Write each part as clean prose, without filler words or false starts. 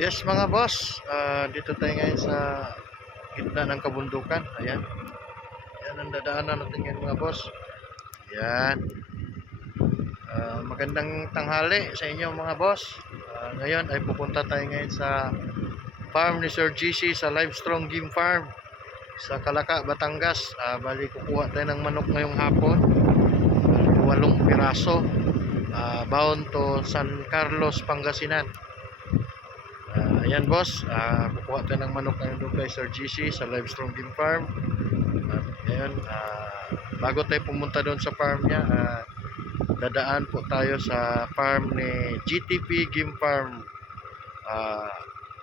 Yes mga boss, dito tayo ngayon sa gitna ng kabundukan. Ayan, yan ang dadaanan natin ngayon mga boss. Ayan, magandang tanghali sa inyo mga boss. Ngayon ay pupunta tayo ngayon sa farm ni Sir GC sa Livestrong Game Farm sa Calaca, Batangas. Bali kukuha tayo ng manok ngayong hapon, 8 piraso, bound to San Carlos, Pangasinan. Ayan boss, kukuha tayo ng manok ngayon doon kay Sir GC sa Livestrong Game Farm. At ngayon, bago tayo pumunta doon sa farm niya, dadaan po tayo sa farm ni GTP Game Farm.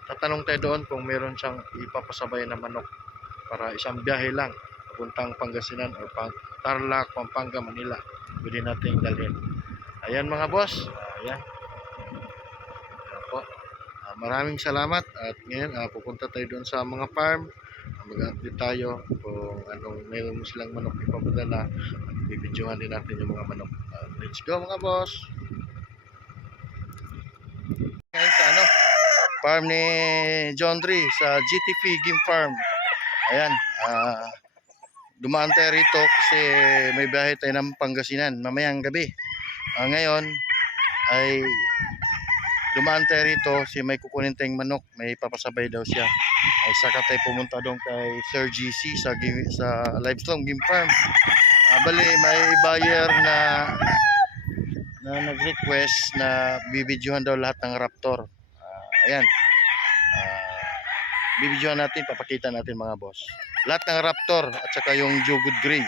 Tatanong tayo doon kung meron siyang ipapasabay na manok para isang biyahe lang papuntang Pangasinan o Tarlac, Pampanga, Manila. Pwede natin dalhin. Ayan mga boss, ayan. Ayan po. Maraming salamat at ngayon pupunta tayo doon sa mga farm. Mag-update tayo kung anong meron silang manok ipapadala at bibidyohan din natin yung mga manok. Let's go mga boss. Ngayon sa farm ni John Dre sa GTP Game Farm. Ayan, dumaan tayo rito kasi may biyahe tayo ng Pangasinan mamayang gabi. Ngayon ay dumaan tayo rito si may kukunin tayong manok, may papasabay daw siya. Ay saka tayo pumunta doon kay Sir GC sa Livestrong Game Farm. Bali may buyer na nag-request na bibidyohan daw lahat ng raptor. Ayan. Bibidyohan natin, papakita natin mga boss. Lahat ng raptor at saka yung Jugod Gray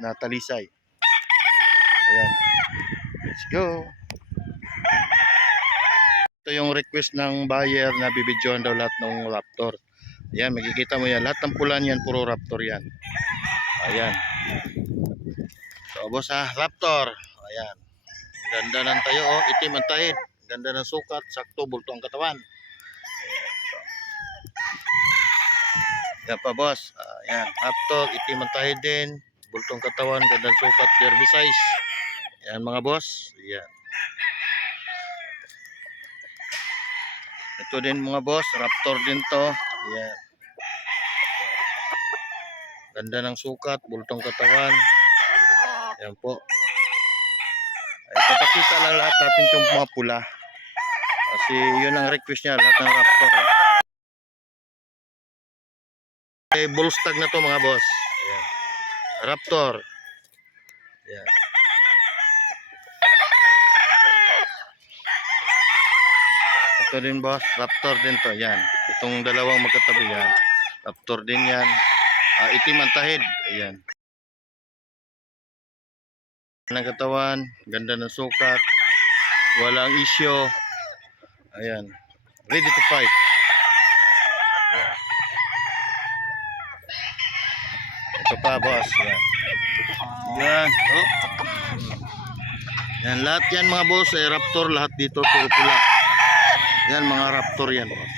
na talisay. Ayan. Let's go. Ito yung request ng buyer na bibidyohan daw lahat ng raptor. Ayan, makikita mo yan. Lahat ng pula niyan, puro raptor yan. Ayan. So, boss raptor. Ayan. Ganda ng tayo, itim ang tahid. Ganda ng sukat, sakto, bulto ang katawan. Ayan pa boss. Ayan, raptor, itim ang tahid din. Bulto ang katawan, ganda ng sukat, derby size. Ayan mga boss. Ayan. Ito din mga boss, raptor din to. Ayan. Ganda ng sukat, bultong katawan. Ayan po. Ay, papakita lang lahat natin yung mga pula. Kasi yun ang request niya, lahat ng raptor. Bullstag na to mga boss. Ayan. Raptor. Ayan. Ito din boss, raptor din to. Ayan. Itong dalawang magkatabi yan. Raptor din yan. Itim ang tahid. Ayan. Ng katawan, ganda ng sukat, walang isyo. Ayan. Ready to fight. Ayan. Ito pa boss. Ayan. Ayan. Oh. Yan, lahat yan mga boss ay raptor, lahat dito puro pula. Yan mga raptor yan boss.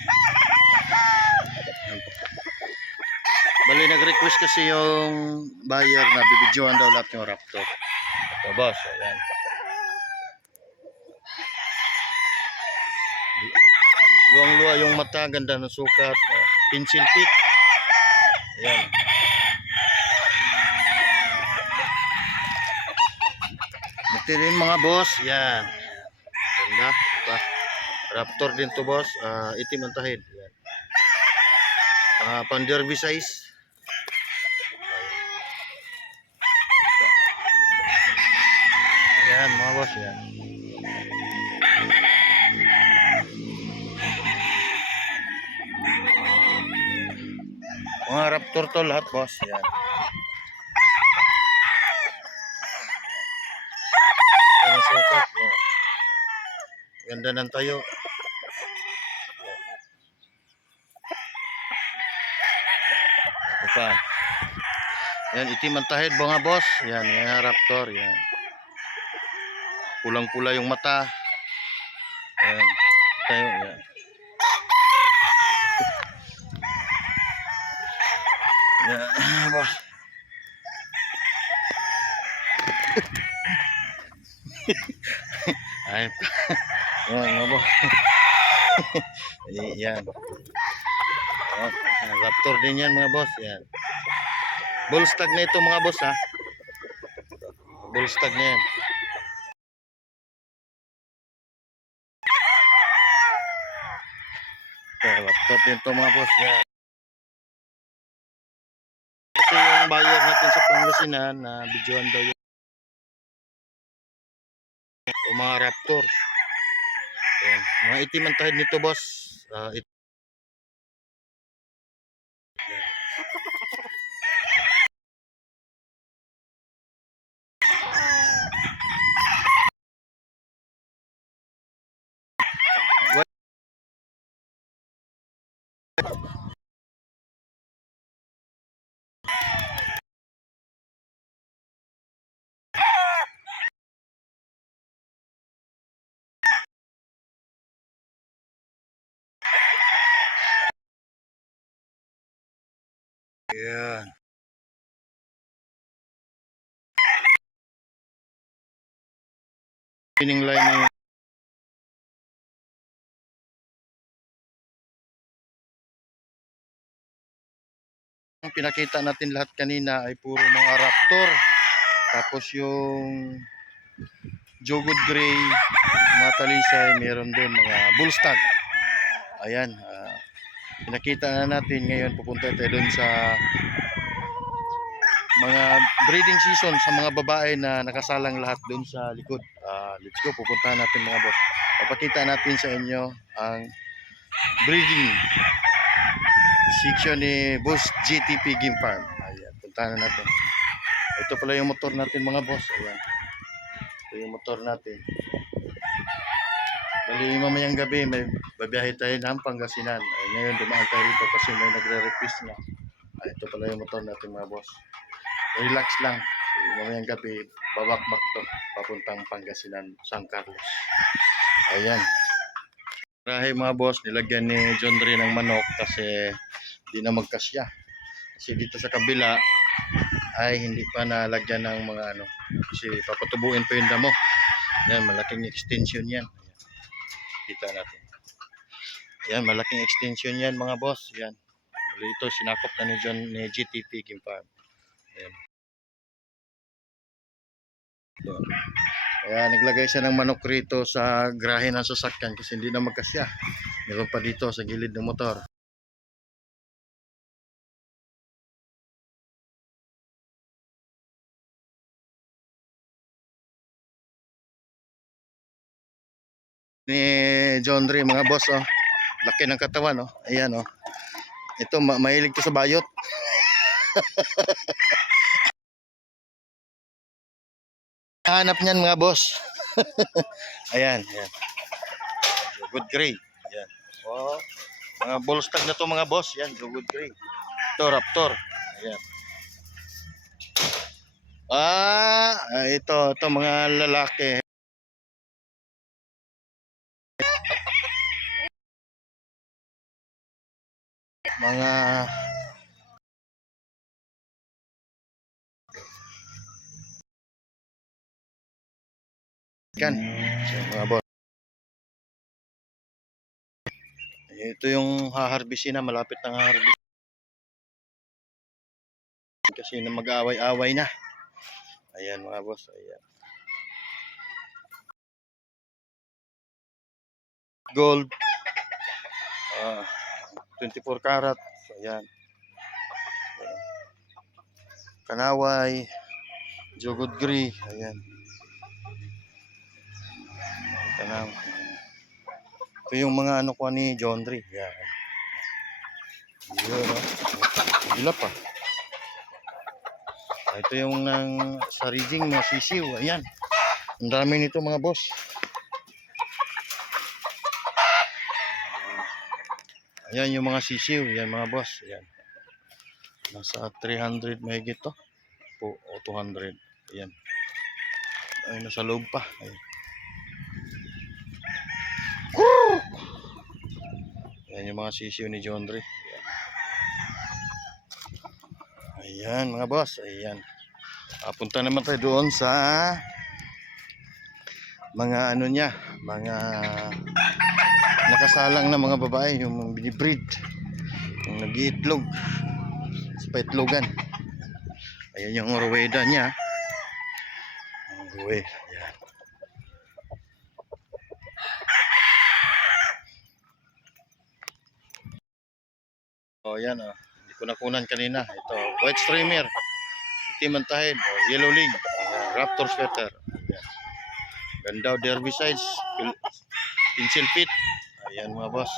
Yan. Bali nag-request kasi yung buyer na bibidyohan daw lahat yung raptor. Ito boss, ayan. Luwang-luwa yung mata, ganda ng sukat, pencil pick. Ayan. Ito rin mga boss, yan. Ganda, diba? Raptor din to boss, itim ang tahid. Yan. Pang derby size. Yan mga boss, yan. Mga raptor to lahat boss, yan. Ganda ng sukat, yan. Ganda ng tayo. Ito pa. Yan, itim ang tahid mga boss. Yan, yan raptor, yan. Pulang-pula yung mata. Yan, tayo, yan. Yan, boss. Ay, yan mga boss. Yan. Oh, raptor din yan mga boss. Yan. Bullstag na ito mga boss ha. Bullstag na yan. Raptor din ito mga boss. Yan. Kasi yung buyer natin sa Pangasinan na videoan daw yung mga raptor. Yan. Mga itim ang tahid nito boss. Yan. Pinning line ni ang pinakita natin lahat kanina ay puro mga raptor. Tapos yung jogwood gray, mga talisay, meron din mga bullstag. Ayan, pinakita na natin. Ngayon pupunta tayo doon sa mga breeding season sa mga babae na nakasalang lahat doon sa likod. Let's go, pupuntahan natin mga boss. Papakita natin sa inyo ang breeding section ni Boss GTP Game Farm. Ayan, puntahan na natin. Ito pala yung motor natin mga boss. Ayan. Ito yung motor natin. Bali mamayang gabi may babiyahe tayo ng Pangasinan. Ay, ngayon dumaan tayo rito kasi may nagre-request na. Ito pala yung motor natin mga boss. Relax lang. Mamayang gabi babakbak to papuntang Pangasinan, San Carlos. Ayan. Rahe mga boss, nilagyan ni John Ray ng manok kasi di na magkasya. Kasi dito sa kabila ay hindi pa nalagyan ng mga ano. Kasi papatubuin pa yung damo. Yan, malaking extension yan. Kita natin. Yan, malaking extension yan mga boss. Yan. Ito sinakop na ni GTP Game Farm. Yan. Ito. Kaya naglagay siya ng manok rito sa grahe ng sasakyan kasi hindi na magkasya. Meron pa dito sa gilid ng motor. Ni John Ray mga boss oh. Laki ng katawan oh. Ayan oh. Ito mahilig to sa bayot. Hanap niyan mga boss. Ayan, ayan. Good gray. Ayan. Oh, mga bullstag na to mga boss. Yan, good gray. Ito raptor. Ayan. Ito mga lalaki. Mga kan mga boss. Ito yung haharbisin na, malapit na haharbis. Kasi na mag-aaway-away na. Ayan mga boss, ayan. Gold. 24 karat. Ayan. Kanaway. Jogwood gray. Ayan. Kanaway. Ito yung mga ano ko ni John Ray. Ayan. Yun, no? Gila pa. Ito yung sa rigging mga sisiw. Ayan. Ang dami nito mga boss. Ayan yung mga sisiw. Ayan mga boss. Ayan. Nasa 300 mahigit to. O 200. Ayan. Ay, nasa loob pa. Ayan. Ayan yung mga sisiw ni John Ray. Ayan mga boss. Ayan. Punta naman tayo doon sa mga ano niya. Mga nakasalang na mga babae, yung mga binibreed, yung nag-iitlog sa paitlogan. Ayan yung ruweda niya. Ang ruweda, yan. Oh, yan oh. Hindi ko nakunan kanina. Ito, white streamer, itim ang tahid, oh, yellow leg, raptor sweater. Ayan. Ganda derby size, pencil fit. Ayan mga boss.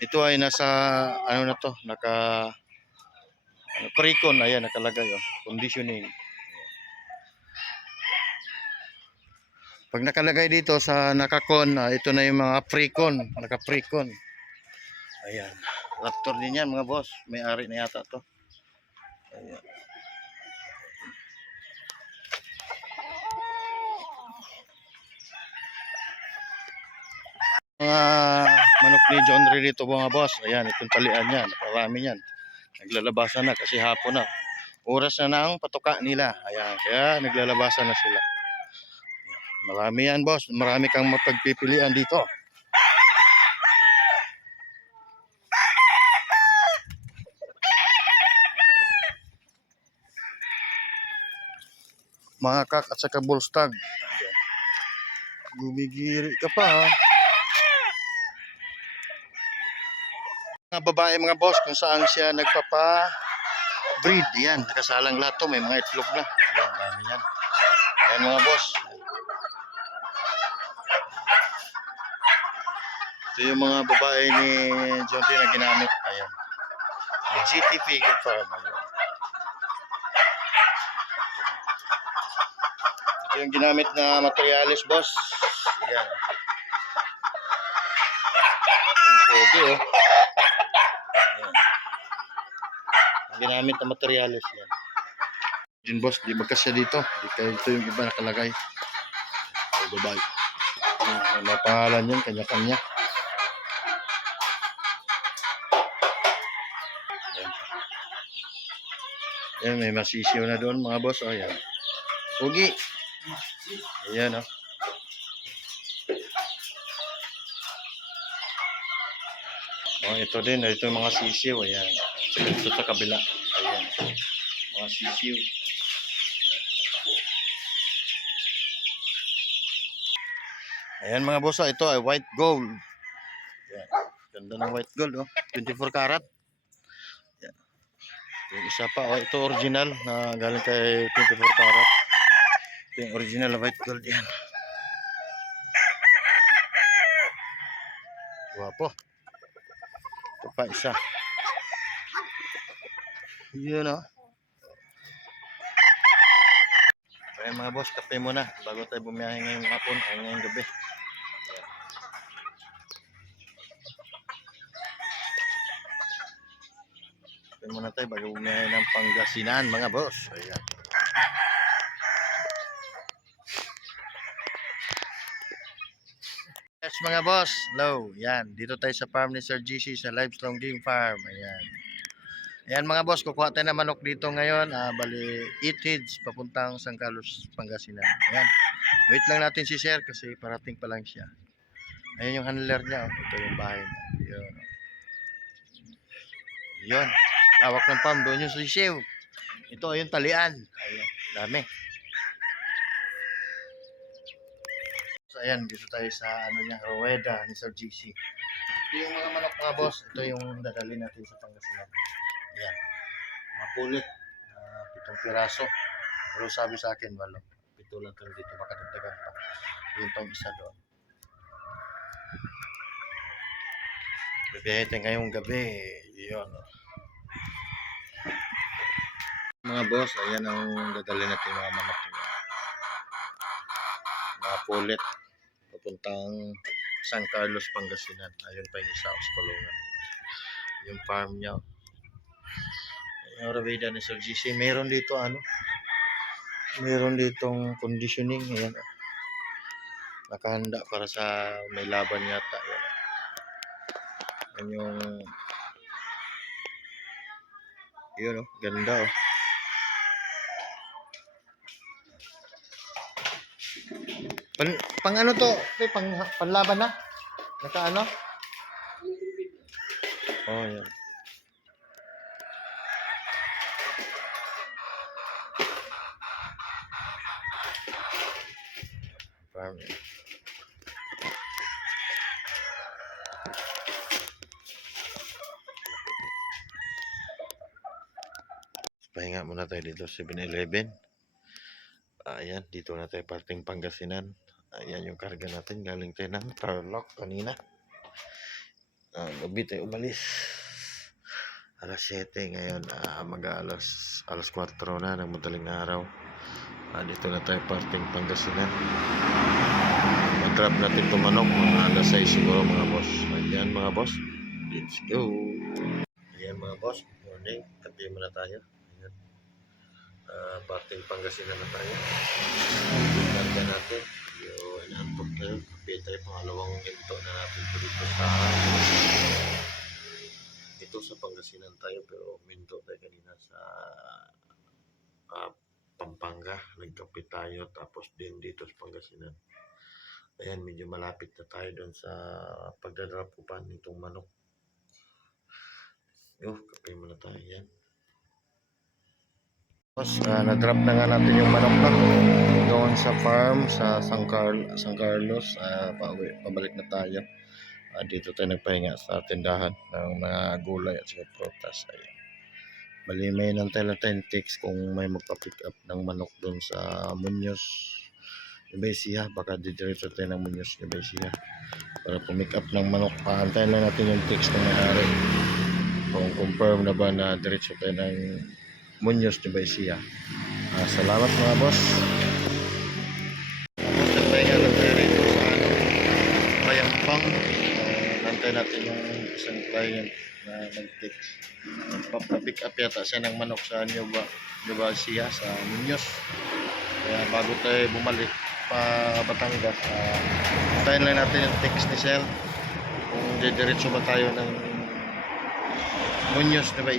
Ito ay nasa ano na to, naka pre-con, ayan nakalagay oh, conditioning. Pag nakalagay dito sa naka-con, ito na yung mga pre-con, naka-pre-con. Ayan. Raptor din yan mga boss. May-ari na yata to. Ayan. Mga manok ni John Ray dito mga boss. Ayan, itong talian yan. Marami yan. Naglalabasan na kasi hapon na. Oras na ng patuka nila. Ayan, kaya naglalabasan na sila. Marami yan boss. Marami kang mapagpipilian dito. Mga kak at saka bullstag. Gumigiri ka pa ha. Mga babae mga boss kung saan siya nagpapa-breed. Yan, nakasalang lahat to. May mga itlog na. Ayan, dami yan. Ayan mga boss. Ito yung mga babae ni John Ray na ginamit. Ayan. Yung GTP Good Farm. Ayan. Ito yung ginamit na materialis boss. Ayan. Yung pogi oh. Ayan. Ang ginamit na materialis yan. Yun boss, di magkasya dito. Di kayo ito yung iba nakalagay. Ay, babae. May pangalan yan, kanya-kanya. Ayan. Ayan, may masisiyo na doon mga boss. Ayan. Pugi. Ayan oh. Oh, ito din, ito yung mga sisiw. Ayan. Ito sa kabila. Ayan. Mga sisiw. Ayan mga boss, ito ay white gold. Ayan. Ganda ng white gold oh. 24 karat. Ayan. Yung isa pa, oh, ito original na galing kay 24 karat. Ito yung original na white gold yan. Guwapo. Ito pa isa. Yun oh. Ayan mga boss, kape muna bago tayo bumiyahe ngayong hapon o ngayong gabi. Kape muna tayo bago bumiyahe ng Pangasinan mga boss. Ayan. Yes mga boss, hello. Yan, dito tayo sa farm ni Sir GC sa Livestrong Game Farm. Ayan. Ayan mga boss, kukuha tayo ng manok dito ngayon. Bali, 8 heads papuntang San Carlos, Pangasinan. Ayan. Wait lang natin si Sir kasi parating pa lang siya. Ayan yung handler niya. Oh. Ito yung bahay niya. Yun. Yun. Lawak ng farm. Doon yung sisiw. Ito ay yung talian. Ayan. Dami. So ayan, dito tayo sa ano niya, ruweda ni Sir GC. Ito yung mga manok mga boss. Ito yung dadali natin sa Pangasinan. Ayan. Mga pulit. 7 piraso. Pero sabi sa akin, walo. 7 lang tayo dito. Baka dagdagan pa. Yun tong isa doon. Bibiyahe tayo ngayong gabi. Yun. Mga boss, ayan ang dadali natin mga manok. Mga pulit. Papuntang San Carlos, Pangasinan. Ayun pa yung isa sa kulungan. Yung farm niya. Yung ruweda ni Sir GC. Meron dito ano. Meron ditong conditioning. Ayan. Nakahanda para sa may laban yata. Ayan. Yan yung yun oh. Ganda oh. Pang ano to? Panlaban na? Naka ano? Oh, yan. Farm. Pahinga muna tayo dito, 7-Eleven. Ayan, dito na tayo parting Pangasinan. Ayan yung karga natin. Galing tayo ng Tarlac kanina. Gabi tayo umalis. Alas 7 ngayon. Alas 4 na ng madaling araw. Dito na tayo parting Pangasinan. Mag-grab natin itong manok. Mga alas 6 siguro mga boss. Ayan mga boss. Let's go. Ayan mga boss. Morning. Kapi muna tayo. Ayan. Parting Pangasinan na tayo. Karga natin. Inaantok tayo. Kapi tayo. Pangalawang ito na natin dito sa Pangasinan tayo. Pero minto tayo kanina sa Pampanga. Nagkape tayo. Tapos din dito sa Pangasinan. Ayan, medyo malapit na tayo doon sa pagdadrapupan nitong manok. Kape muna tayo yan. Tapos, na-drop na nga natin yung manok na doon sa farm sa San Carlos. Pabalik na tayo. Dito tayo nagpahinga sa tindahan ng mga gulay at saka prutas. Ayan. Bali, may nantay lang tayong text kung may magpa-pick up ng manok doon sa Muñoz Nueva. Baka didiretso tayo ng Muñoz Nueva para pumick up ng manok. Paantayin lang natin yung text ng may-ari kung confirm na ba na diretso tayo ng Muñoz Nueva. Salamat mga boss. Nagpahinga lang tayo rito sa Bayambang. Nantay natin yung isang client na nag-text. Nagpa-pick up yata siya ng manok sa Nueva sa Muñoz. Kaya bago tayo bumalik pa Batangas, tayo lang natin yung text ni Sir kung didiretso ba tayo ng Muñoz Nueva.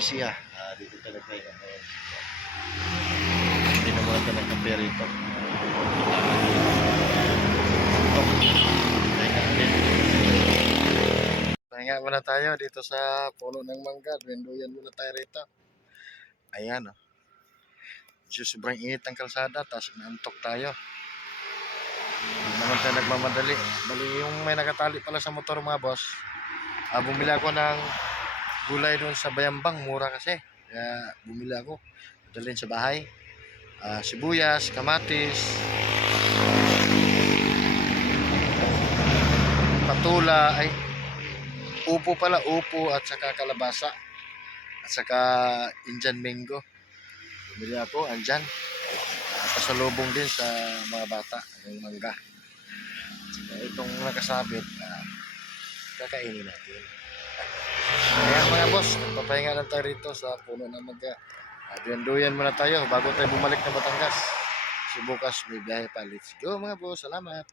Dito tayo nagpahinga ngayon. Hindi na muna tayo nagkape rito. Pahinga muna tayo dito sa puno ng mangga. Duyan muna tayo rito. Ayan sobrang init ang kalsada, tapos naantok tayo. Hindi naman tayo nagmamadali. Bali yung may nakatali pala sa motor mga boss. Bumili ako ng gulay doon sa Bayambang, mura kasi. Kaya bumili ako, dalhin sa bahay. Sibuyas, kamatis, patula, upo at saka kalabasa at saka Indian mango. Bumili ako, andyan. Pasalubong din sa mga bata, yung mangga. Itong nakasabit, kakainin natin. Ayan mga boss, papahinga lang tayo rito sa puno ng mangga. Duyan muna tayo bago tayo bumalik na Batangas. Bukas may biyahe pa. Let's go mga boss, salamat.